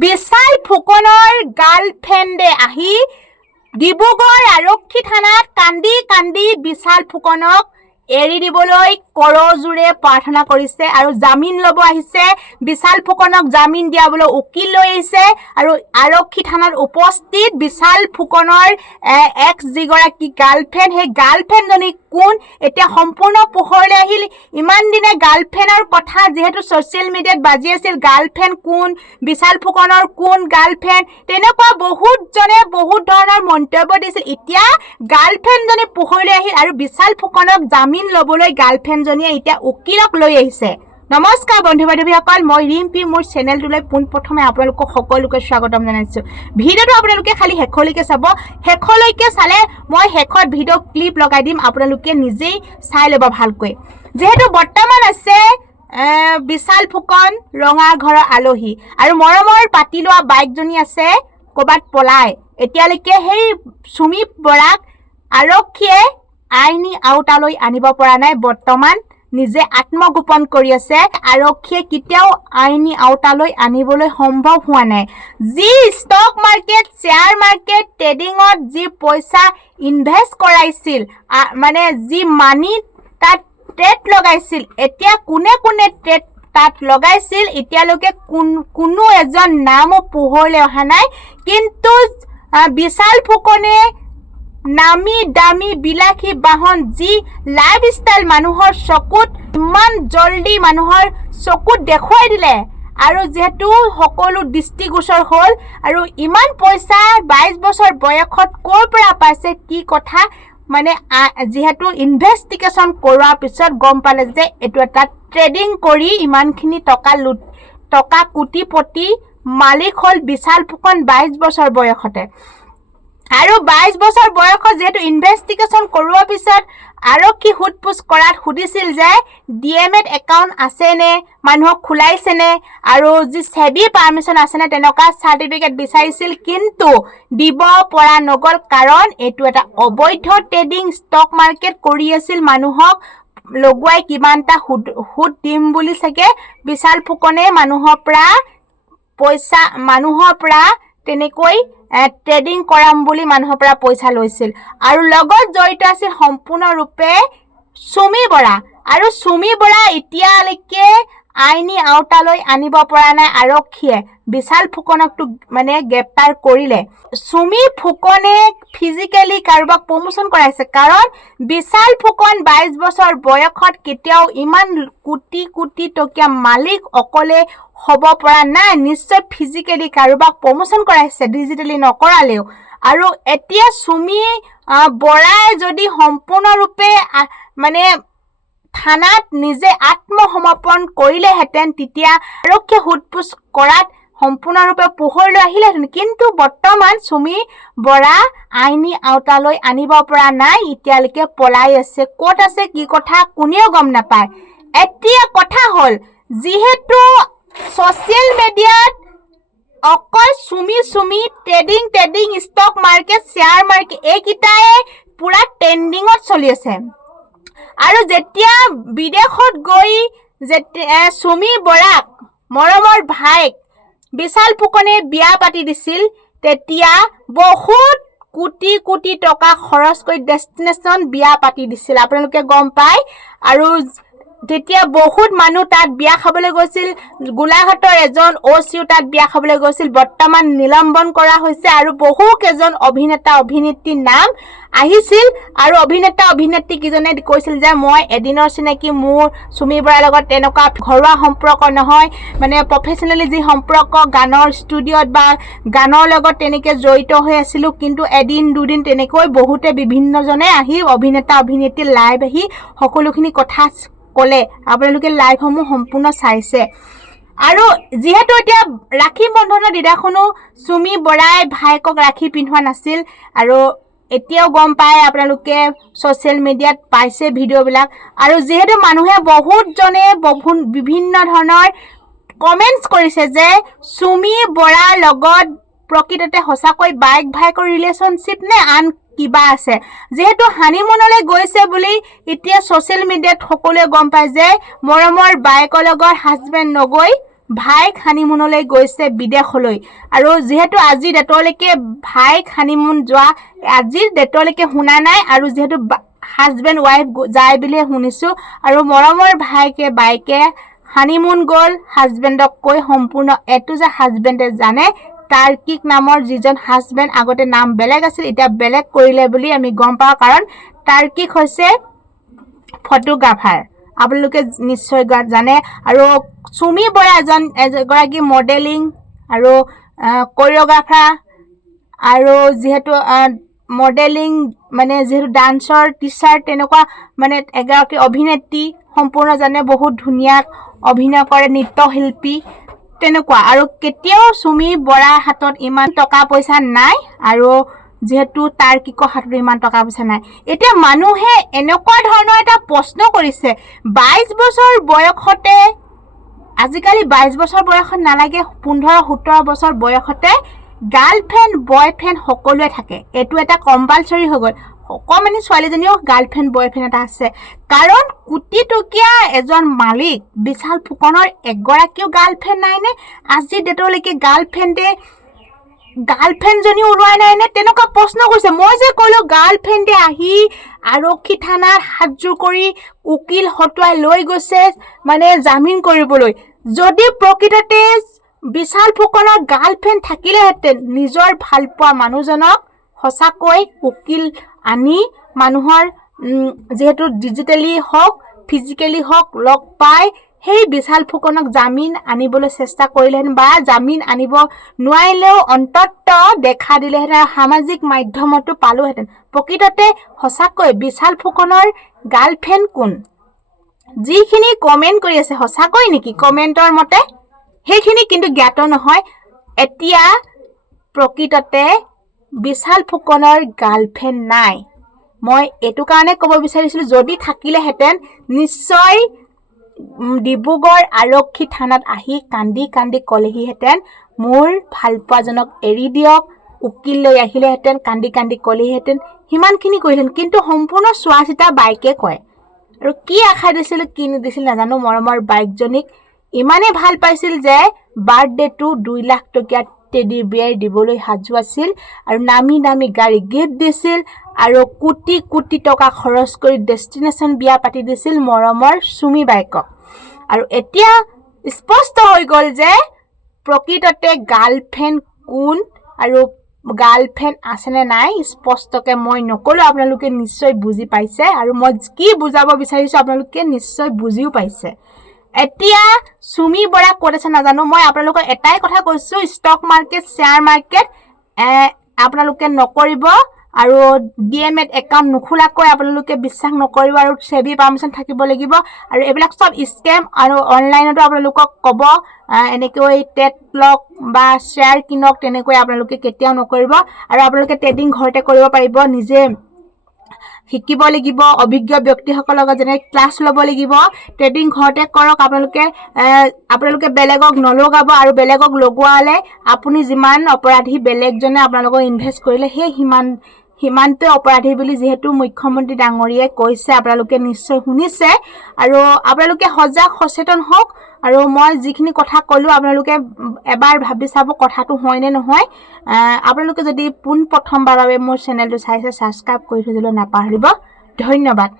বিশাল ফুকনৰ গাৰ্লফ্ৰেণ্ডে আহি ডিব্ৰুগড় আৰক্ষী থানাত কান্দি কান্দি বিশাল ফুকনক এৰি দিবলৈ কৰজোৰে প্ৰাৰ্থনা কৰিছে আৰু জামিন ল'ব আহিছে। বিশাল ফুকনক জামিন দিয়াবলৈ উকিল লৈ আহিছে আৰু আৰক্ষী থানাত উপস্থিত বিশাল ফুকনৰ এক্স যিগৰাকী গাৰ্লফ্ৰেণ্ড, সেই গাৰ্লফ্ৰেণ্ডজনী কোন এতিয়া সম্পূৰ্ণ পোহৰলৈ আহিল। ইমান দিনে গাৰ্লফ্ৰেণ্ডৰ কথা যিহেতু ছ'চিয়েল মিডিয়াত বাজি আছিল, গাৰ্লফ্ৰেণ্ড কোন, বিশাল ফুকনৰ কোন গাৰ্লফ্ৰেণ্ড, তেনেকুৱা বহুতজনে বহুত ধৰণৰ মন্তব্য দিছিল। এতিয়া গাৰ্লফ্ৰেণ্ডজনী পোহৰলৈ আহিল আৰু বিশাল ফুকনক জামিন ল'বলৈ গাৰ্লফ্ৰেণ্ডজনীয়ে এতিয়া উকিলক লৈ আহিছে। নমস্কাৰ বন্ধু বান্ধৱীসকল, মই ৰিম্পি মোৰ চেনেলটোলৈ পোনপ্ৰথমে আপোনালোকক সকলোকে স্বাগতম জনাইছোঁ। ভিডিঅ'টো আপোনালোকে খালি শেষলৈকে চাব, শেষলৈকে চালে মই শেষত ভিডিঅ' ক্লিপ লগাই দিম, আপোনালোকে নিজেই চাই ল'ব ভালকৈ। যিহেতু বৰ্তমান আছে বিশাল ফুকন ৰঙা ঘৰৰ আলহী আৰু মৰমৰ পাতি লোৱা বাইকজনী আছে ক'ৰবাত পলাই। এতিয়ালৈকে সেই চুমি বৰাক আৰক্ষীয়ে আইনী আওতালৈ আনিব পৰা নাই, বৰ্তমান নিজে আত্মগোপন কৰি আছে। আৰক্ষীয়ে কেতিয়াও আইনী আওতালৈ আনিবলৈ সম্ভৱ হোৱা নাই। যি ষ্টক মাৰ্কেট, শ্বেয়াৰ মাৰ্কেট, ট্ৰেডিঙত যি পইচা ইনভেষ্ট কৰাইছিল, মানে যি মানি তাত ট্ৰেড লগাইছিল, এতিয়া কোনে কোনে ট্ৰেড তাত লগাইছিল এতিয়ালৈকে কোনো এজন নামো পোহৰলৈ অহা নাই। কিন্তু বিশাল ফুকনে নামি দামী বিলাসী বাহন, যি লাইফষ্টাইল মানুহৰ চকুত ইমান জল্দি মানুহৰ চকুত দেখুৱাই দিলে আৰু যিহেতু সকলো দৃষ্টিগোচৰ হ'ল আৰু ইমান পইচা 22 বছৰ বয়সত ক'ৰ পৰা পাইছে কি কথা, মানে যিহেতু ইনভেষ্টিগেশ্যন কৰোৱাৰ পিছত গম পালে যে এইটো এটা ট্ৰেডিং কৰি ইমানখিনি টকা কোটিপতি মালিক হ'ল বিশাল ফুকন 22 বছৰ বয়সতে। আৰু 22 বছৰ বয়সত যিহেতু ইনভেষ্টিগেশ্যন কৰোৱাৰ পিছত আৰক্ষী সোধপোছ কৰাত সুধিছিল যে ডিএমএড একাউণ্ট আছেনে, মানুহক খোলাইছেনে আৰু যি চেবি পাৰ্মিশ্যন আছেনে, তেনেকুৱা চাৰ্টিফিকেট বিচাৰিছিল, কিন্তু দিব পৰা নগ'ল। কাৰণ এইটো এটা অবৈধ ট্ৰেডিং, ষ্টক মাৰ্কেট কৰি আছিল, মানুহক লগুৱাই কিমানটা সুদ দিম বুলি চাগে বিশাল ফুকনে মানুহৰ পৰা তেনেকৈ ট্ৰেডিং কৰাম বুলি মানুহৰ পৰা পইচা লৈছিল আৰু লগত জড়িত আছিল সম্পূৰ্ণৰূপে চুমি বৰা। আৰু চুমি বৰা এতিয়ালৈকে আইনী আওতালৈ আনিব পৰা নাই আৰক্ষীয়ে। বিশাল ফুকনকটো মানে গ্ৰেপ্তাৰ কৰিলে। চুমি ফুকনে ফিজিকেলি কাৰোবাক প্ৰমোশ্যন কৰাইছে, কাৰণ বিশাল ফুকন 22 বছৰ বয়সত কেতিয়াও ইমান কোটি কোটি টকীয়া মালিক অকলে হ'ব পৰা নাই, নিশ্চয় ফিজিকেলি কাৰোবাক প্ৰমোশ্যন কৰাইছে, ডিজিটেলি নকৰালেও। আৰু এতিয়া চুমি বৰাই যদি সম্পূৰ্ণৰূপে মানে থানাত নিজে আত্মসমৰ্পণ কৰিলেহেঁতেন, তেতিয়া আৰক্ষীয়ে সোধপোছ কৰাত সম্পূৰ্ণৰূপে পোহৰলৈ আহিলেহেঁতেন। কিন্তু বৰ্তমান চুমি বৰা আইনী আওতালৈ আনিব পৰা নাই, এতিয়ালৈকে পলাই আছে। ক'ত আছে কি কথা কোনেও গম নাপায়। এতিয়া কথা হ'ল, যিহেতু ছ'চিয়েল মিডিয়াত অকল চুমি trading, stock market, share market এইকেইটাই পুৰা ট্ৰেণ্ডিঙত চলি আছে। আৰু যেতিয়া বিদেশত গৈ চুমি বৰাক মৰমৰ ভাইক বিশাল ফুকনে বিয়া পাতি দিছিল, তেতিয়া বহুত কোটি কোটি টকা খৰচ কৰি ডেষ্টিনেশ্যন বিয়া পাতি দিছিল, আপোনালোকে গম পায়। আৰু তেতিয়া বহুত মানুহ তাত বিয়া খাবলৈ গৈছিল, গোলাঘাটৰ এজন OCও তাত বিয়া খাবলৈ গৈছিল, বৰ্তমান নিলম্বন কৰা হৈছে। আৰু বহুকেইজন অভিনেতা অভিনেত্ৰীৰ নাম আহিছিল আৰু অভিনেতা অভিনেত্ৰীকেইজনে কৈছিল যে মই এদিনৰ চিনাকি, মোৰ চুমি বৰাৰ লগত তেনেকুৱা ঘৰুৱা সম্পৰ্ক নহয়, মানে প্ৰফেচনেলি যি সম্পৰ্ক গানৰ ষ্টুডিঅ'ত বা গানৰ লগত তেনেকৈ জড়িত হৈ আছিলোঁ। কিন্তু এদিন দুদিন তেনেকৈ বহুতে বিভিন্নজনে আহি অভিনেতা অভিনেত্ৰী লাইভ আহি সকলোখিনি কথা ক'লে, আপোনালোকে লাইভসমূহ সম্পূৰ্ণ চাইছে। আৰু যিহেতু এতিয়া ৰাখী বন্ধনৰ দিনাখনো চুমি বৰাই ভায়েকক ৰাখী পিন্ধোৱা নাছিল, আৰু এতিয়াও গম পায় আপোনালোকে ছ'চিয়েল মিডিয়াত পাইছে ভিডিঅ'বিলাক। আৰু যিহেতু মানুহে বহুতজনে বিভিন্ন ধৰণৰ কমেণ্টছ কৰিছে যে চুমি বৰাৰ লগত প্ৰকৃততে সঁচাকৈ ভায়েকৰ ৰিলেশ্যনশ্বিপ নে আন কিবা আছে। যেহেতু হানিমুনলৈ গৈছে বুলি এতিয়া ছ'চিয়েল মিডিয়াত সকলোৱে গম পায় যে মৰমৰ বায়েকৰ লগত হাজবেণ্ড নগৈ ভাইক হানিমুনলৈ গৈছে বিদেশলৈ আৰু যেহেতু আজিৰ ডেটলৈকে ভাইক হানিমুন যোৱা আজিৰ ডেটলৈকে শুনা নাই আৰু যেহেতু হাজবেণ্ড ৱাইফ যায় বুলিহে শুনিছোঁ আৰু মৰমৰ ভাইকে বাইকে হানিমুন গ'ল হাজবেণ্ডক কৈ সম্পূৰ্ণ এটো যে হাজবেণ্ডে জানে তাৰ্কিক নামৰ যিজন হাজবেণ্ড আগতে নাম বেলেগ আছিল এতিয়া বেলেগ কৰিলে বুলি আমি গম পাওঁ কাৰণ তাৰ্কিক হৈছে ফটোগ্ৰাফাৰ আপোনালোকে নিশ্চয় জানে আৰু সুমি বৰা এগৰাকী মডেলিং আৰু কোৰিঅ'গ্ৰাফাৰ আৰু যিহেতু মডেলিং মানে যিহেতু ডান্সৰ টিচাৰ তেনেকুৱা মানে এগৰাকী অভিনেত্ৰী সম্পূৰ্ণ জানে বহুত ধুনীয়া অভিনয় কৰে নৃত্যশিল্পী তেনেকুৱা আৰু কেতিয়াও সুমি বৰাৰ হাতত ইমান টকা পইচা নাই আৰু যেহেতু তাৰ্কিকৰ হাতত ইমান টকা পইচা নাই এতিয়া মানুহে এনেকুৱা ধৰণৰ এটা প্ৰশ্ন কৰিছে 22 বছৰ বয়সতে আজিকালি 22 বছৰ বয়সত নালাগে 15-17 বছৰ বয়সতে গাৰ্লফ্ৰেণ্ড বয়ফ্ৰেণ্ড সকলোৱে থাকে এটো এটা কম্পালসৰি হৈ গ'ল অকমানি ছোৱালীজনীও গাৰ্লফ্ৰেণ্ড বয়ফ্ৰেণ্ড এটা আছে কাৰণ কোটি টকীয়া এজন মালিক বিশাল ফুকনৰ এগৰাকীও গাৰ্লফ্ৰেণ্ড নাই নে আজি ডেটলৈকে গাৰ্লফ্ৰেণ্ডজনী ওলোৱা নাই নে তেনেকুৱা প্ৰশ্ন কৰিছে মই যে ক'লো গাৰ্লফ্ৰেণ্ডে আহি আৰক্ষী থানাত হাতজোৰ কৰি উকিল হতুৱাই লৈ গৈছে মানে জামিন কৰিবলৈ যদি প্ৰকৃততে বিশাল ফুকনৰ গাৰ্লফ্ৰেণ্ড থাকিলেহেঁতেন নিজৰ ভালপোৱা মানুহজনক সঁচাকৈ উকিল আনি মানুহৰ যেহেতু ডিজিটেলি হওক ফিজিকেলি হওক লগ পাই সেই বিশাল ফুকনক জামিন আনিবলৈ চেষ্টা কৰিলেহেঁতেন বা জামিন আনিব নোৱাৰিলেও অন্তত দেখা দিলেহেঁতেন সামাজিক মাধ্যমতো পালোহেঁতেন প্ৰকৃততে সঁচাকৈ বিশাল ফুকনৰ গাৰ্লফ্ৰেণ্ড কোন যিখিনি কমেণ্ট কৰি আছে সঁচাকৈ নেকি কমেণ্টৰ মতে সেইখিনি কিন্তু জ্ঞাত নহয় এতিয়া প্ৰকৃততে বিশাল ফুকনৰ গাৰ্লফ্ৰেণ্ড নাই মই এটো কাৰণে ক'ব বিচাৰিছিলোঁ যদি থাকিলেহেঁতেন নিশ্চয় ডিব্ৰুগড় আৰক্ষী থানাত আহি কান্দি কান্দি ক'লেহিহেঁতেন মোৰ ভালপোৱাজনক এৰি দিয়ক উকিল লৈ আহিলেহেঁতেন কান্দি কান্দি ক'লেহিহেঁতেন সিমানখিনি কৰিলেহেঁতেন কিন্তু সম্পূৰ্ণ চোৱা চিতা বাইকে কয় আৰু কি আশা দিছিল কি নিদিছিল নাজানো মৰমৰ বাইকজনীক ইমানেই ভাল পাইছিল যে বাৰ্থডেটো 2 লাখ টকীয়া টেডি বিয়াৰ দিবলৈ সাজু আছিল আৰু নামি নামি গাড়ী গিফ্ট দিছিল আৰু কোটি কোটি টকা খৰচ কৰি ডেষ্টিনেশ্যন বিয়া পাতি দিছিল মৰমৰ সুমি বাইকক আৰু এতিয়া স্পষ্ট হৈ গ'ল যে প্ৰকৃততে গাৰ্লফ্ৰেণ্ড কোন আৰু গাৰ্লফ্ৰেণ্ড আছেনে নাই স্পষ্টকৈ মই নক'লো আপোনালোকে নিশ্চয় বুজি পাইছে আৰু মই কি বুজাব বিচাৰিছোঁ আপোনালোকে নিশ্চয় বুজিও পাইছে এতিয়া সুমি বৰা ক'ত আছে নাজানো মই আপোনালোকক এটাই কথা কৈছোঁ ষ্টক মাৰ্কেট শ্বেয়াৰ মাৰ্কেট আপোনালোকে নকৰিব আৰু ডিএমএট একাউণ্ট নোখোলাকৈ আপোনালোকে বিশ্বাস নকৰিব আৰু সেবি পাৰ্মিশ্যন থাকিব লাগিব আৰু এইবিলাক চব স্কেম আৰু অনলাইনতো আপোনালোকক ক'ব এনেকৈ টেট লক বা শ্বেয়াৰ কিনক তেনেকৈ আপোনালোকে কেতিয়াও নকৰিব আৰু আপোনালোকে ট্ৰেডিং ঘৰতে কৰিব পাৰিব নিজে শিকিব লাগিব অভিজ্ঞ ব্যক্তিসকলৰ লগত যেনে ক্লাছ ল'ব লাগিব ট্ৰেডিং ঘৰতে কৰক আপোনালোকে বেলেগক নলগাব আৰু বেলেগক লগোৱালে আপুনি যিমান অপৰাধী বেলেগজনে আপোনালোকক ইনভেষ্ট কৰিলে সেই সিমানটোৱে অপৰাধী বুলি যিহেতু মুখ্যমন্ত্ৰী ডাঙৰীয়াই কৈছে আপোনালোকে নিশ্চয় শুনিছে আৰু আপোনালোকে সজাগ সচেতন হওক আৰু মই যিখিনি কথা ক'লো আপোনালোকে এবাৰ ভাবি চাব কথাটো হয় নে নহয় আপোনালোকে যদি পোন প্ৰথমবাৰৰ বাবে মোৰ চেনেলটো চাইছে সাবস্ক্ৰাইব কৰি থৈ দিবলৈ নাপাহৰিব ধন্যবাদ